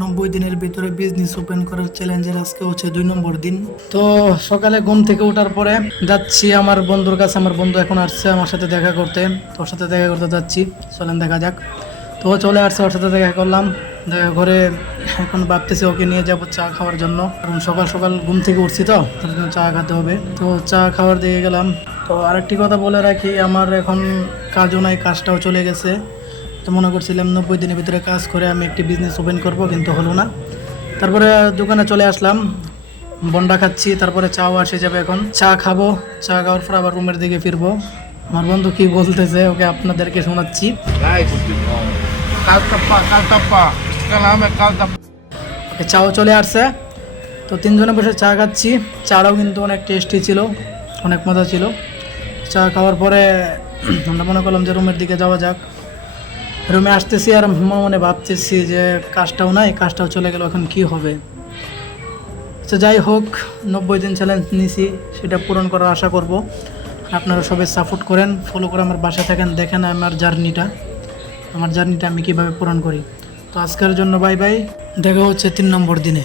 90 দিনের ভিতরে business open করার চ্যালেঞ্জের আজকে হচ্ছে 2 নম্বর দিন। তো সকালে ঘুম থেকে ওঠার পরে যাচ্ছি আমার বন্ধুর কাছে। আমার বন্ধু এখন আসছে আমার সাথে দেখা করতে, তোর সাথে দেখা করতে যাচ্ছি, চলেন দেখা যাক। তো ও চলে আসছে, ওর সাথে দেখা করলাম, দেখা করে এখন ভাবতেছি ওকে নিয়ে যাবো চা খাওয়ার জন্য, কারণ সকাল সকাল ঘুম থেকে উঠছি তো তার জন্য চা খেতে হবে। তো চা খাওয়ার দিয়ে গেলাম। তো আরেকটি কথা বলে রাখি, আমার এখন কাজও নাই, কাজটাও চলে গেছে। তো মনে করছিলাম 90 দিনের ভিতরে কাজ করে আমি একটি বিজনেস ওপেন করব, কিন্তু হলো না। তারপরে দোকানে চলে আসলাম, বন্ডা খাচ্ছি, তারপরে চাও আসে যাবে। এখন চা খাবো, চা খাওয়ার পর আবার রুমের দিকে ফিরবো। আমার বন্ধু কি বলতেছে ওকে আপনাদেরকে শোনাচ্ছি। Caltapa, इसका नाम है caltapa। ওকে চাও চলে আসছে, তো তিনজনে বসে চা খাচ্ছি। চাটাও কিন্তু অনেক টেস্টি ছিল, অনেক মজা ছিল। চা খাওয়ার পরে আমরা মনে করলাম যে রুমের দিকে যাওয়া যাক। রুমে আসতেছি আর মনে মনে ভাবতেছি যে কাজটাও নাই, কাজটাও চলে গেল, এখন কি হবে। তো যাই হোক, 90 দিন চ্যালেঞ্জ নিছি, সেটা পূরণ করার আশা করব। আপনারা সবাই সাপোর্ট করেন, ফলো করে আমার বাসায় থাকেন, দেখেন আমার জার্নিটা আমি কীভাবে পূরণ করি। তো আজকের জন্য বাই বাই, দেখা হচ্ছে 3 নম্বর দিনে।